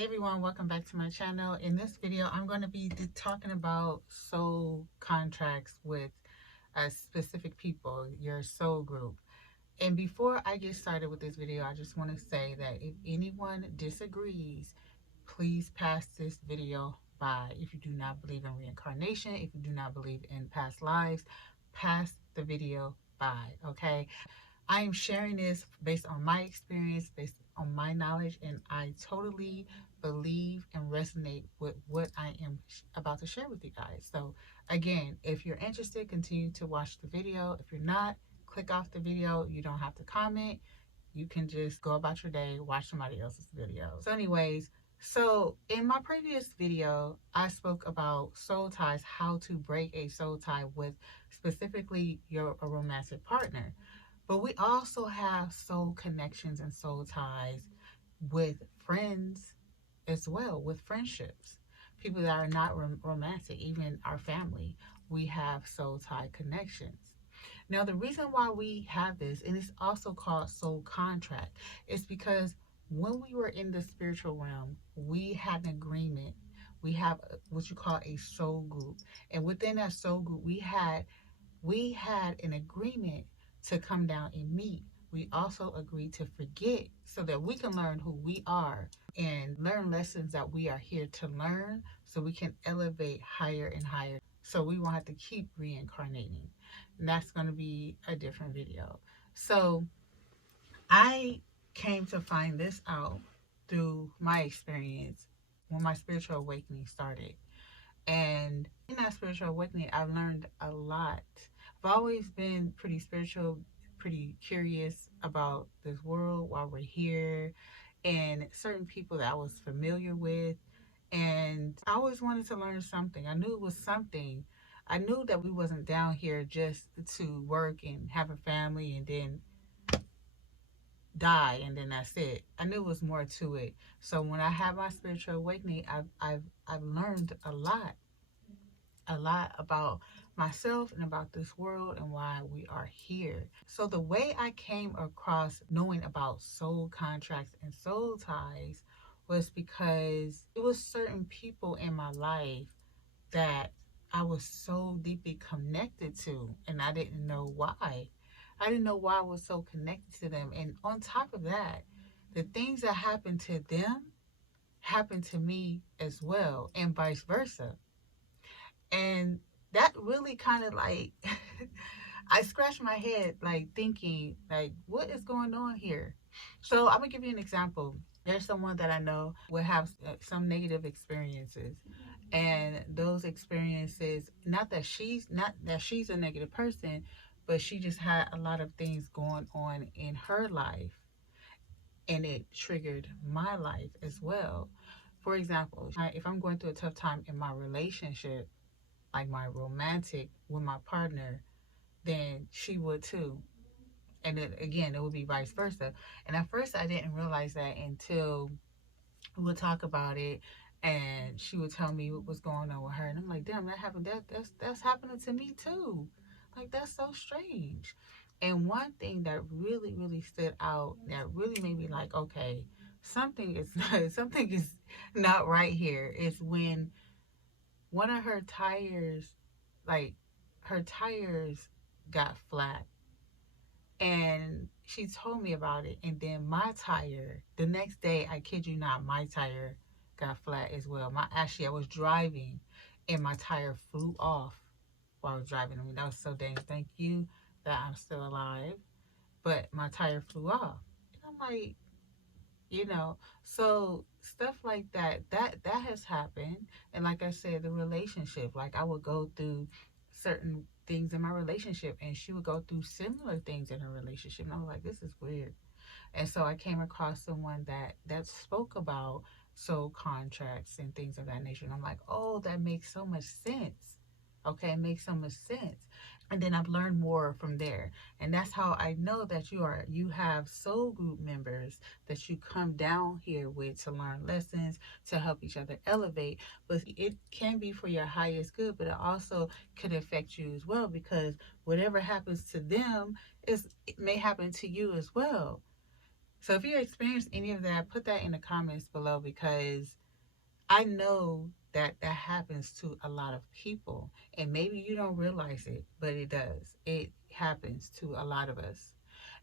Hey everyone, welcome back to my channel. In this video, I'm going to be talking about soul contracts with specific people, your soul group. And before I get started with this video, I just want to say that if anyone disagrees, please pass this video by. If you do not believe in reincarnation, if you do not believe in past lives, pass the video by, okay? I am sharing this based on my experience, based on my knowledge, and I totally believe and resonate with what I am about to share with you guys. So again, if you're interested, continue to watch the video. If you're not, click off the video. You don't have to comment. You can just go about your day, watch somebody else's video. So anyways, so in my previous video, I spoke about soul ties, how to break a soul tie with specifically a romantic partner. But we also have soul connections and soul ties with friends as well, with friendships. People that are not romantic, even our family, we have soul tie connections. Now, the reason why we have this, and it's also called soul contract, is because when we were in the spiritual realm, we had an agreement. We have what you call a soul group. And within that soul group, we had an agreement to come down and meet. We also agreed to forget so that we can learn who we are and learn lessons that we are here to learn so we can elevate higher and higher. So we won't have to keep reincarnating. And that's going to be a different video. So I came to find this out through my experience when my spiritual awakening started. And in that spiritual awakening, I've learned a lot. I've always been pretty spiritual, pretty curious about this world, why we're here, and certain people that I was familiar with. And I always wanted to learn something. I knew it was something. I knew that we wasn't down here just to work and have a family and then die and then that's it. I knew it was more to it. So when I had my spiritual awakening, I've learned a lot about myself and about this world and why we are here. So the way I came across knowing about soul contracts and soul ties was because it was certain people in my life that I was so deeply connected to, and I didn't know why. I didn't know why I was so connected to them. And on top of that, the things that happened to them happened to me as well, and vice versa. And that really kind of like I scratched my head like thinking like what is going on here. So I'm gonna give you an example. There's someone that I know will have some negative experiences, and those experiences, not that she's a negative person, but she just had a lot of things going on in her life, and it triggered my life as well. For example, if I'm going through a tough time in my relationship, like my romantic with my partner, then she would too. And then again, it would be vice versa. And at first, I didn't realize that until we would talk about it, and she would tell me what was going on with her, and I'm like, damn, that happened. That's happening to me too. Like that's so strange. And one thing that really stood out, that really made me like, okay, something is something is not right here, is when one of her tires, like her tires got flat, and she told me about it. And then my tire, the next day, I kid you not, my tire got flat as well. I was driving and my tire flew off while I was driving. I mean, that was so dang thank you that I'm still alive. But my tire flew off. And I'm like, so stuff like that has happened. And like I said, the relationship, like I would go through certain things in my relationship, and she would go through similar things in her relationship, and I was like, this is weird. And so I came across someone that spoke about soul contracts and things of that nature, and I'm like, oh, that makes so much sense. Okay, it makes so much sense. And then I've learned more from there. And that's how I know that you have soul group members that you come down here with to learn lessons, to help each other elevate. But it can be for your highest good, but it also could affect you as well, because whatever happens to them it may happen to you as well. So if you experience any of that, put that in the comments below, because I know that that happens to a lot of people, and maybe you don't realize it, but it does. It happens to a lot of us.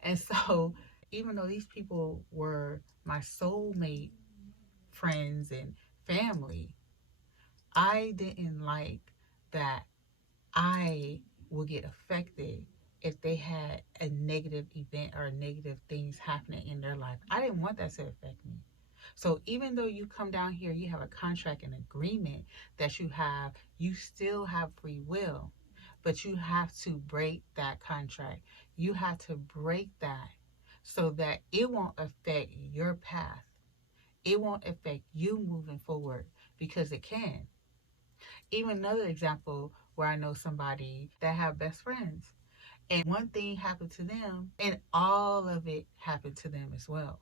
And so, even though these people were my soulmate friends and family, I didn't like that I will get affected if they had a negative event or negative things happening in their life. I didn't want that to affect me. So even though you come down here, you have a contract and agreement that you still have free will, but you have to break that contract. You have to break that so that it won't affect your path. It won't affect you moving forward, because it can. Even another example where I know somebody that have best friends, and one thing happened to them and all of it happened to them as well.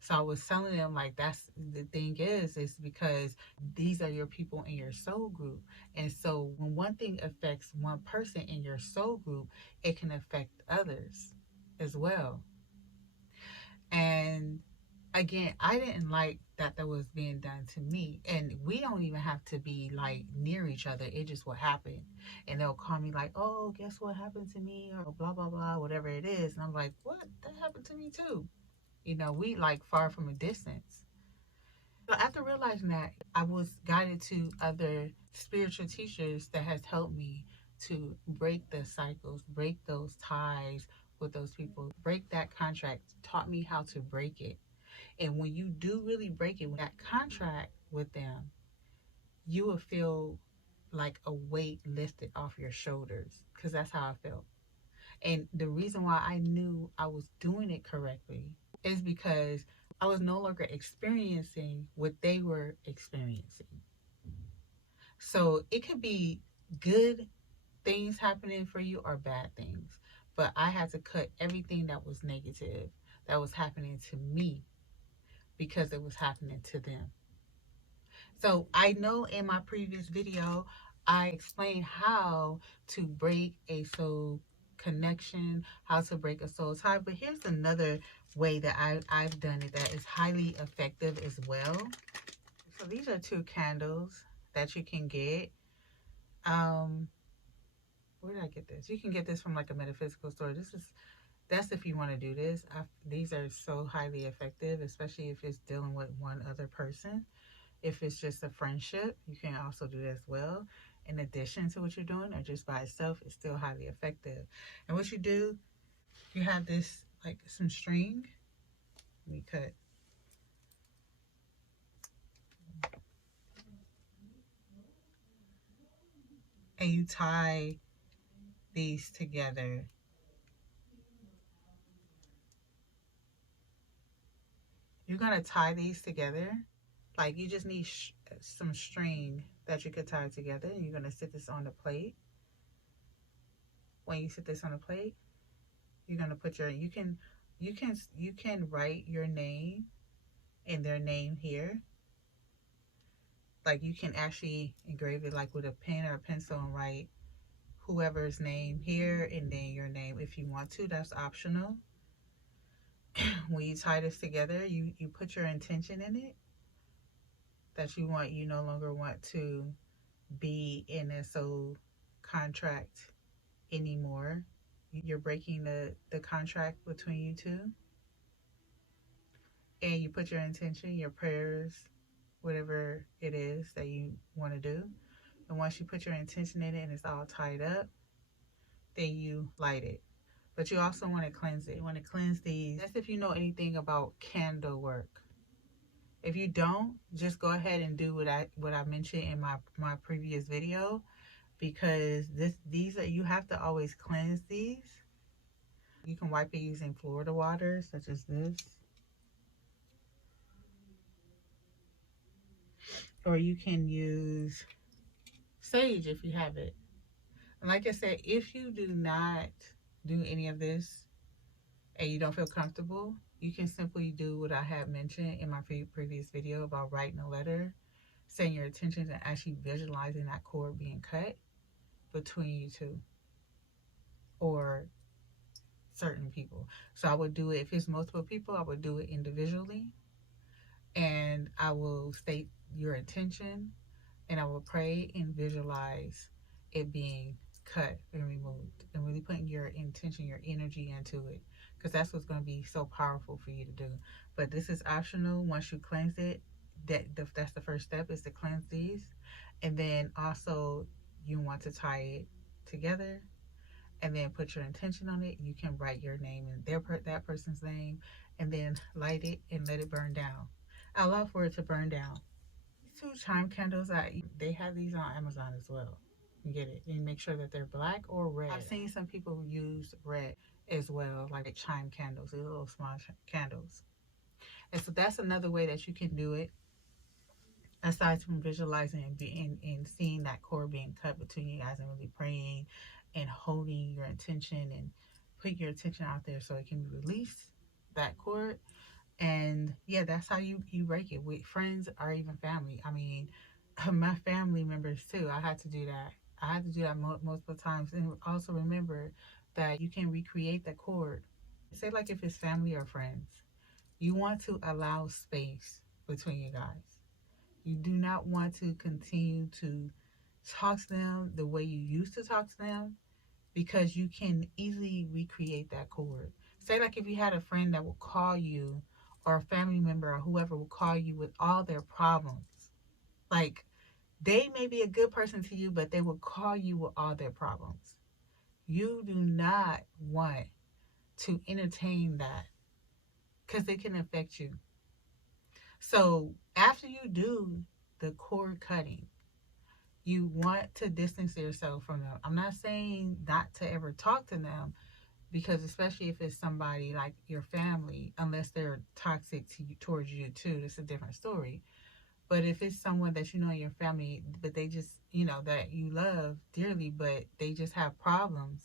So I was telling them, like, that's the thing is because these are your people in your soul group. And so when one thing affects one person in your soul group, it can affect others as well. And again, I didn't like that that was being done to me. And we don't even have to be like near each other. It just will happen. And they'll call me like, oh, guess what happened to me? Or blah, blah, blah, whatever it is. And I'm like, what? That happened to me too. You know, we like far from a distance. So after realizing that, I was guided to other spiritual teachers that has helped me to break the cycles, break those ties with those people, break that contract, taught me how to break it. And when you do really break it, that contract with them, you will feel like a weight lifted off your shoulders, because that's how I felt. And the reason why I knew I was doing it correctly is because I was no longer experiencing what they were experiencing. So it could be good things happening for you or bad things. But I had to cut everything that was negative that was happening to me because it was happening to them. So I know in my previous video, I explained how to break a soul connection, how to break a soul tie. But here's another way that I've done it that is highly effective as well. So these are 2 candles that you can get. Um, where did I get this? You can get this from like a metaphysical store. That's if you want to do this. These are so highly effective, especially if it's dealing with one other person. If it's just a friendship, you can also do that as well. In addition to what you're doing, or just by itself, it's still highly effective. And what you do, you have this, like some string. Let me cut. And you tie these together. You're going to tie these together. Like, you just need some string that you could tie together. And you're going to sit this on the plate. When you sit this on the plate, you're going to put you can write your name and their name here. Like, you can actually engrave it like with a pen or a pencil and write whoever's name here and then your name if you want to. That's optional. When you tie this together, you put your intention in it, that you no longer want to be in a soul contract anymore. You're breaking the contract between you two. And you put your intention, your prayers, whatever it is that you want to do. And once you put your intention in it and it's all tied up, then you light it. But you also want to cleanse it. You want to cleanse these. That's if you know anything about candle work. If you don't, just go ahead and do what I mentioned in my previous video, because these are, you have to always cleanse these. You can wipe it using Florida water, such as this. Or you can use sage if you have it. And like I said, if you do not do any of this and you don't feel comfortable, you can simply do what I had mentioned in my previous video about writing a letter, setting your intentions, and actually visualizing that cord being cut between you two. Or certain people. So I would do it, if it's multiple people, I would do it individually, and I will state your intention, and I will pray and visualize it being cut and removed, and really putting your intention, your energy into it, because that's what's going to be so powerful for you to do. But this is optional. Once you cleanse it, that's the first step, is to cleanse these. And then also you want to tie it together, and then put your intention on it. You can write your name and that person's name, and then light it and let it burn down. I love for it to burn down. Two chime candles, they have these on Amazon as well. You get it, and make sure that they're black or red. I've seen some people who use red as well, like chime candles, these little small candles. And so that's another way that you can do it, aside from visualizing and and seeing that cord being cut between you guys, and really praying and holding your intention and put your attention out there so it can be released, that cord. And yeah, that's how you break it with friends or even family. I mean, my family members too, I had to do that. I had to do that multiple times. And also remember that you can recreate the cord. Say, like, if it's family or friends, you want to allow space between you guys. You do not want to continue to talk to them the way you used to talk to them, because you can easily recreate that cord. Say, like, if you had a friend that would call you, or a family member or whoever will call you with all their problems. Like, they may be a good person to you, but they will call you with all their problems. You do not want to entertain that, because it can affect you. So after you do the cord cutting, you want to distance yourself from them. I'm not saying not to ever talk to them, because especially if it's somebody like your family, unless they're toxic to you, towards you too, that's a different story. But if it's someone that you know in your family, but they just, that you love dearly, but they just have problems,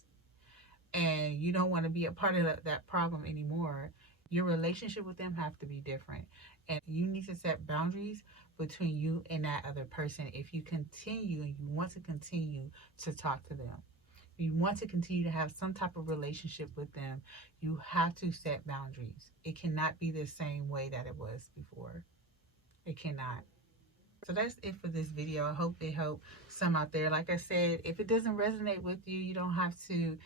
and you don't want to be a part of that problem anymore, your relationship with them have to be different. And you need to set boundaries between you and that other person. If you continue and you want to continue to talk to them, you want to continue to have some type of relationship with them, you have to set boundaries. It cannot be the same way that it was before. It cannot. So that's it for this video. I hope it helped some out there. Like I said, if it doesn't resonate with you, you don't have to,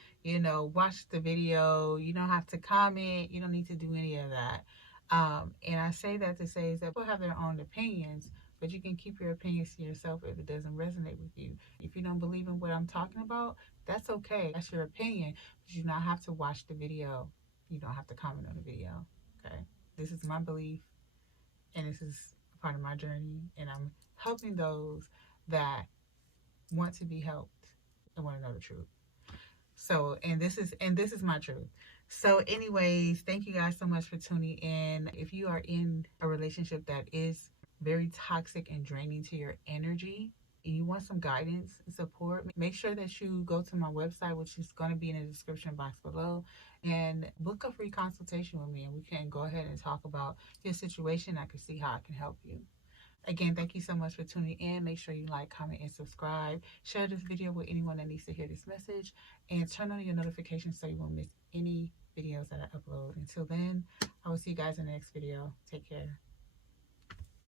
watch the video. You don't have to comment. You don't need to do any of that. And I say that to say is that people have their own opinions, but you can keep your opinions to yourself if it doesn't resonate with you. If you don't believe in what I'm talking about, that's okay. That's your opinion. But you do not have to watch the video. You don't have to comment on the video. Okay? This is my belief, and this is part of my journey, and I'm helping those that want to be helped and want to know the truth. So, and this is my truth. So anyways, thank you guys so much for tuning in. If you are in a relationship that is very toxic and draining to your energy, you want some guidance and support, make sure that you go to my website, which is going to be in the description box below, and book a free consultation with me, and we can go ahead and talk about your situation. I can see how I can help you. Again, thank you so much for tuning in. Make sure you like, comment, and subscribe. Share this video with anyone that needs to hear this message, and turn on your notifications so you won't miss any videos that I upload. Until then, I will see you guys in the next video. Take care.